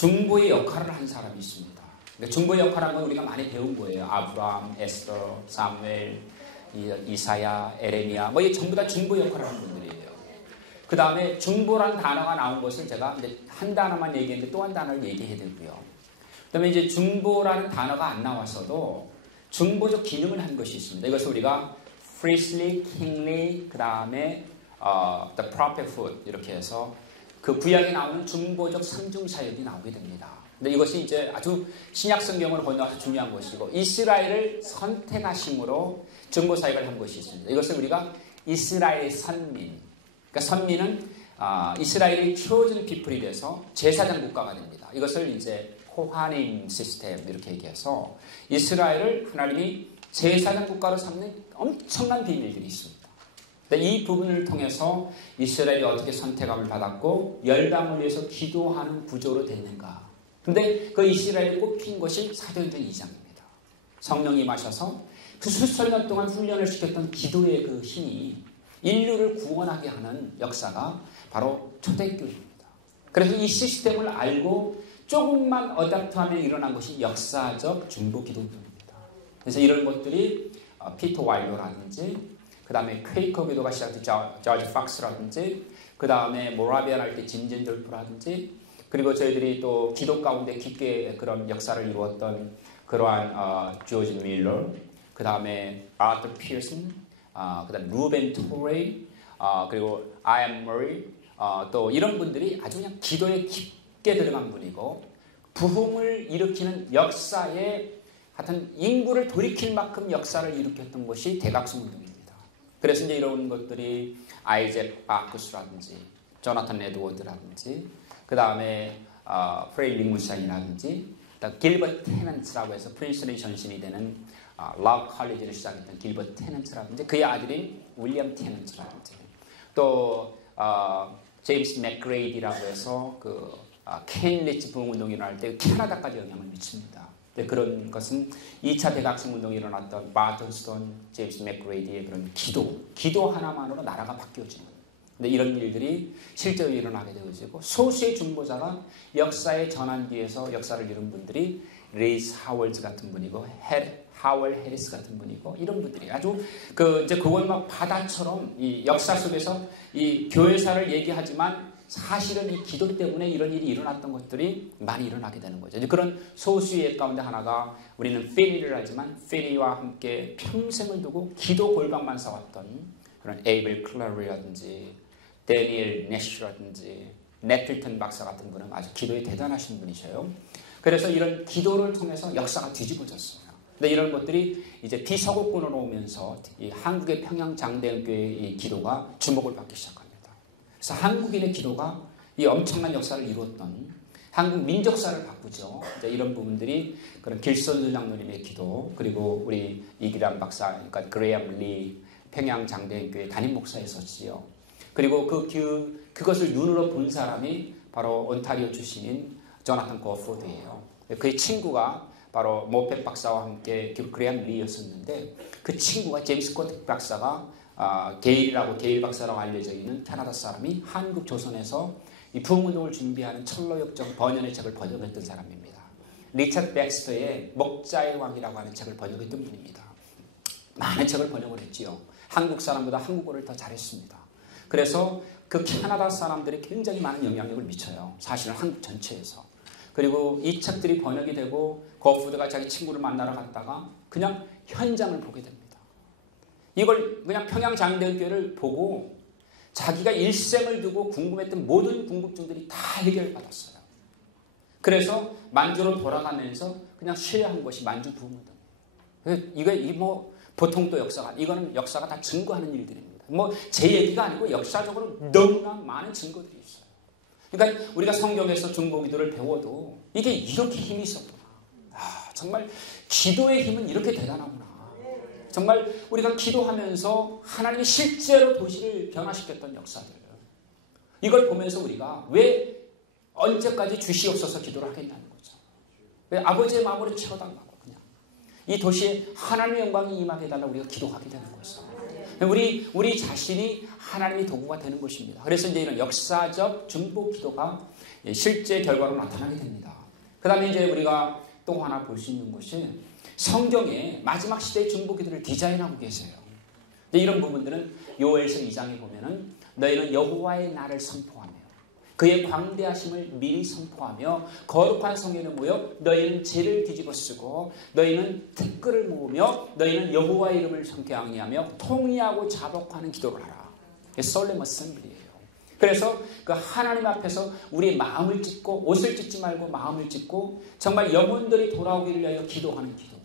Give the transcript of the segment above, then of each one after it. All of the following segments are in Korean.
중보의 역할을 한 사람이 있습니다. 중보의 역할을 한 건 우리가 많이 배운 거예요. 아브라함, 에스더, 사무엘, 이사야, 에레미야, 이 전부 다 중보 역할을 한 분들이에요. 그 다음에 중보라는 단어가 나온 것을 제가 이제 한 단어만 얘기했는데 또 한 단어를 얘기해야 되고요. 그 다음에 이제 중보라는 단어가 안 나왔어도 중보적 기능을 한 것이 있습니다. 이것을 우리가 priestly, kingly, 그 다음에 the prophethood 이렇게 해서 그 구약에 나오는 중보적 상중 사역이 나오게 됩니다. 근데 이것이 이제 아주 신약 성경을 보면 아주 중요한 것이고 이스라엘을 선택하심으로 중보 사역을 한 것이 있습니다. 이것을 우리가 이스라엘의 선민, 그러니까 선민은 이스라엘이 chosen people이 돼서 제사장 국가가 됩니다. 이것을 이제 코하님 시스템 이렇게 얘기해서 이스라엘을 하나님이 제사장 국가로 삼는 엄청난 비밀들이 있습니다. 이 부분을 통해서 이스라엘이 어떻게 선택함을 받았고 열방을 위해서 기도하는 구조로 됐는가. 근데 그 이스라엘이 꼽힌 것이 사도행전 2장입니다. 성령이 임하셔서 그 수천 년 동안 훈련을 시켰던 기도의 그 힘이 인류를 구원하게 하는 역사가 바로 초대교회입니다. 그래서 이 시스템을 알고 조금만 어댑트하면 일어난 것이 역사적 중보 기도입니다. 그래서 이런 것들이 피터 와일러라든지 그 다음에 퀘이커 기도가 시작된 저지 팍스라든지 그 다음에 모라비안 할 때 진젠돌프라든지 그리고 저희들이 또 기도 가운데 깊게 그런 역사를 이루었던 그러한 조지 밀러 그 다음에 아터 피어슨 그 다음에 루벤 토레이 그리고 아이엠 머리 또 이런 분들이 아주 그냥 기도에 깊게 들어간 분이고 부흥을 일으키는 역사에 하여튼 인구를 돌이킬 만큼 역사를 일으켰던 것이 대각성 운동입니다. 그래서 이제 이런 것들이 아이잭 바쿠스라든지 조나탄 에드워드라든지 그 다음에 프레이 링문샤이라든지 길버트 테넌츠라고 해서 프린스턴의 전신이 되는 러브 컬리지를 시작했던 길버트 테넌츠라든지 그의 아들인 윌리엄 테넌츠라든지 또 제임스 맥그레이디라고 해서 그 켄리치 부흥운동이 일어날 때 캐나다까지 영향을 미칩니다. 그런 것은 2차 대각성 운동이 일어났던 바튼 스톤, 제임스 맥그레이디의 그런 기도 하나만으로 나라가 바뀌어지는 거예요. 근데 이런 일들이 실제로 일어나게 되어지고 소수의 중보자가 역사의 전환기에서 역사를 이룬 분들이 레이스 하월즈 같은 분이고 하월 해리스 같은 분이고 이런 분들이 아주 이제 그건 막 바다처럼 이 역사 속에서 이 교회사를 얘기하지만 사실은 이 기도 때문에 이런 일이 일어났던 것들이 많이 일어나게 되는 거죠. 이제 그런 소수의 가운데 하나가 우리는 페니를 하지만 페니와 함께 평생을 두고 기도 골방만 쌓았던 그런 에이블 클러리라든지 데니엘 내쉬라든지 네틀턴 박사 같은 분은 아주 기도에 대단하신 분이셔요. 그래서 이런 기도를 통해서 역사가 뒤집어졌어요. 근데 이런 것들이 이제 비서구권으로 오면서 이 한국의 평양장대교회의 이 기도가 주목을 받기 시작합니다. 그래서 한국인의 기도가 이 엄청난 역사를 이루었던 한국 민족사를 바꾸죠. 이제 이런 부분들이 그런 길선수 장로님의 기도 그리고 우리 이기란 박사, 그러니까 그레이엄 리 평양장대교회 담임 목사였었지요. 그리고 그것을 눈으로 본 사람이 바로 온타리오 출신인 조나탄 고포드예요. 그의 친구가 바로 모펫 박사와 함께 그레이엄 리였었는데 그 친구가 제임스 코트 박사가 게일 박사라고 알려져 있는 캐나다 사람이 한국 조선에서 이 부흥운동을 준비하는 철로역정 번연의 책을 번역했던 사람입니다. 리처드 백스터의 목자의 왕이라고 하는 책을 번역했던 분입니다. 많은 책을 번역을 했지요. 한국 사람보다 한국어를 더 잘했습니다. 그래서 그 캐나다 사람들이 굉장히 많은 영향력을 미쳐요. 사실은 한국 전체에서. 그리고 이 책들이 번역이 되고 고푸드가 자기 친구를 만나러 갔다가 그냥 현장을 보게 됩니다. 이걸 그냥 평양장대교회를 보고 자기가 일생을 두고 궁금했던 모든 궁금증들이 다 해결받았어요. 그래서 만주로 돌아가면서 그냥 신뢰한 것이 만주 부흥운동. 이게 보통 또 역사가 이거는 역사가 다 증거하는 일들입니다. 제 얘기가 아니고 역사적으로 너무나 많은 증거들이 있어요. 그러니까 우리가 성경에서 중보기도를 배워도 이게 이렇게 힘이 있었구나. 정말 기도의 힘은 이렇게 대단하구나. 정말 우리가 기도하면서 하나님이 실제로 도시를 변화시켰던 역사들. 이걸 보면서 우리가 왜 언제까지 주시옵소서 기도를 하겠다는 거죠. 왜 아버지의 마음으로 채워달라고 그냥. 이 도시에 하나님의 영광이 임하게 해달라고 우리가 기도하게 되는 거죠. 우리 자신이 하나님의 도구가 되는 것입니다. 그래서 이제 이런 역사적 중보 기도가 실제 결과로 나타나게 됩니다. 그 다음에 이제 우리가 또 하나 볼 수 있는 것이 성경에 마지막 시대의 중보기도를 디자인하고 계세요. 근데 이런 부분들은 요엘서 2장에 보면은 너희는 여호와의 날을 선포하며 그의 광대하심을 미리 선포하며 거룩한 성전에 모여 너희는 죄를 뒤집어 쓰고 너희는 티끌을 모으며 너희는 여호와의 이름을 선포하며 통의하고 자복하는 기도를 하라. 솔렘 어셈블리예요. 그래서 그 하나님 앞에서 우리의 마음을 찢고 옷을 찢지 말고 마음을 찢고 정말 영혼들이 돌아오기를 위하여 기도하는 기도.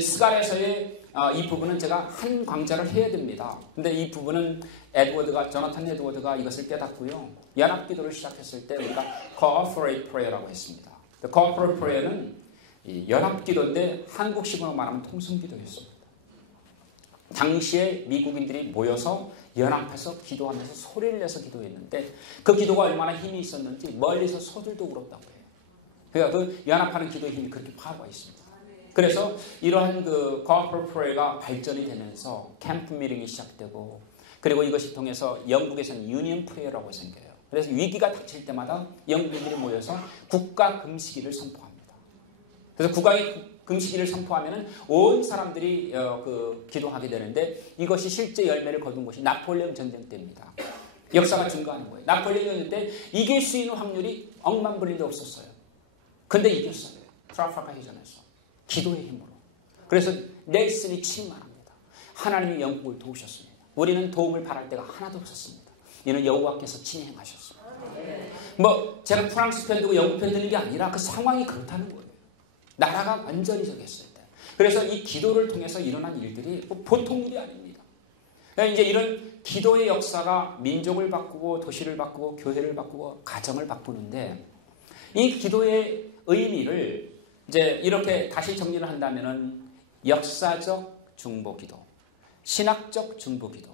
스가랴서의 이 부분은 제가 한 강좌를 해야 됩니다. 근데 이 부분은 조나탄 에드워드가 이것을 깨닫고요. 연합기도를 시작했을 때 우리가 Corporate Prayer라고 했습니다. Corporate Prayer는 연합기도인데 한국식으로 말하면 통성기도였습니다. 당시에 미국인들이 모여서 연합해서 기도하면서 소리를 내서 기도했는데 그 기도가 얼마나 힘이 있었는지 멀리서 소들도 울었다고 해요. 그러니까 그 연합하는 기도의 힘이 그렇게 파워가 있습니다. 그래서 이러한 그 corporate prayer가 발전이 되면서 캠프 미팅이 시작되고 그리고 이것이 통해서 영국에서는 유니언 프레이어라고 생겨요. 그래서 위기가 닥칠 때마다 영국인들이 모여서 국가 금식일을 선포합니다. 그래서 국가 금식일을 선포하면은 온 사람들이 기도하게 되는데 이것이 실제 열매를 거둔 것이 나폴레옹 전쟁 때입니다. 역사가 증거하는 거예요. 나폴레옹 전쟁 때 이길 수 있는 확률이 억만분일도 없었어요. 근데 이겼어요. 트라팔가 해전에서. 기도의 힘으로. 그래서 넬슨이 침만합니다. 하나님이 영국을 도우셨습니다. 우리는 도움을 바랄 데가 하나도 없었습니다. 이는 여호와께서 친히 행하셨습니다. 제가 프랑스 편 들고 영국 편 드는 게 아니라 그 상황이 그렇다는 거예요. 나라가 완전히 저겼을 때. 그래서 이 기도를 통해서 일어난 일들이 보통 일이 아닙니다. 그러니까 이제 이런 기도의 역사가 민족을 바꾸고 도시를 바꾸고 교회를 바꾸고 가정을 바꾸는데 이 기도의 의미를 이제 이렇게 다시 정리를 한다면은 역사적 중보기도, 신학적 중보기도,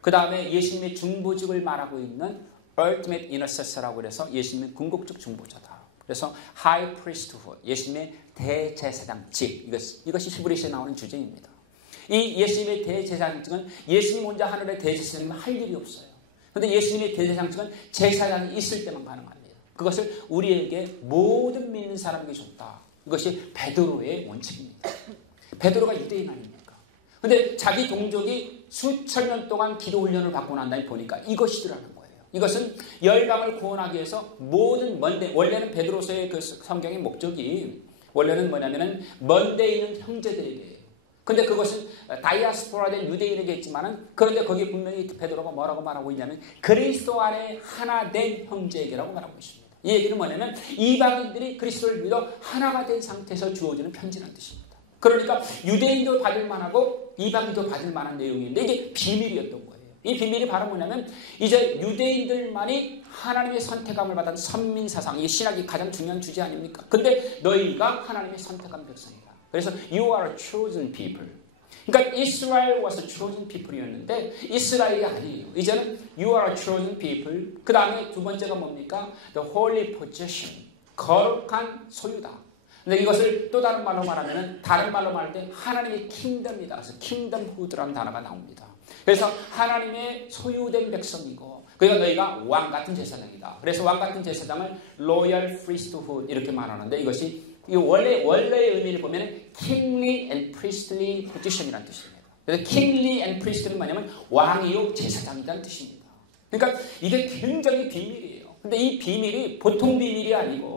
그 다음에 예수님의 중보직을 말하고 있는 ultimate intercessor라고 해서 예수님의 궁극적 중보자다. 그래서 high priesthood, 예수님의 대제사장직, 이것이 히브리서에 나오는 주제입니다. 이 예수님의 대제사장직은 예수님 혼자 하늘의 대제사장이면 할 일이 없어요. 그런데 예수님의 대제사장직은 제사장이 있을 때만 가능합니다. 그것을 우리에게 모든 믿는 사람에게 줬다. 이것이 베드로의 원칙입니다. 베드로가 유대인 아닙니까? 그런데 자기 동족이 수천 년 동안 기도 훈련을 받고 난 다음에 보니까 이것이더라는 거예요. 이것은 열방을 구원하기 위해서 모든 원래는 베드로서의 그 성경의 목적이 원래는 뭐냐면은 먼데 있는 형제들에게. 근데 그것은 다이아스포라된 유대인에게 했지만은 그런데 거기 분명히 베드로가 뭐라고 말하고 있냐면 그리스도 안에 하나 된 형제에게라고 말하고 있습니다. 이 얘기는 뭐냐면 이방인들이 그리스도를 믿어 하나가 된 상태에서 주어지는 편지라는 뜻입니다. 그러니까 유대인도 받을 만하고 이방인도 받을 만한 내용인데 이게 비밀이었던 거예요. 이 비밀이 바로 뭐냐면 이제 유대인들만이 하나님의 선택함을 받은 선민사상, 이 신학이 가장 중요한 주제 아닙니까? 근데 너희가 하나님의 선택한 백성이다. 그래서 you are a chosen people. 그러니까 이스라엘 was a chosen people이었는데 이스라엘이 아니에요. 이제는 you are a chosen people. 그 다음에 두 번째가 뭡니까? The holy possession. 거룩한 소유다. 근데 이것을 또 다른 말로 말하면 다른 말로 말할 때 하나님의 킹덤이다. 그래서 킹덤후드라는 단어가 나옵니다. 그래서 하나님의 소유된 백성이고 그러니까 너희가 왕 같은 제사장이다. 그래서 왕 같은 제사장을 로열 프리스트후드 이렇게 말하는데 이것이 원래의 의미를 보면 kingly and priestly position이라는 뜻입니다. 그래서 kingly and priestly는 뭐냐면 왕이요 제사장이라는 뜻입니다. 그러니까 이게 굉장히 비밀이에요. 근데 이 비밀이 보통 비밀이 아니고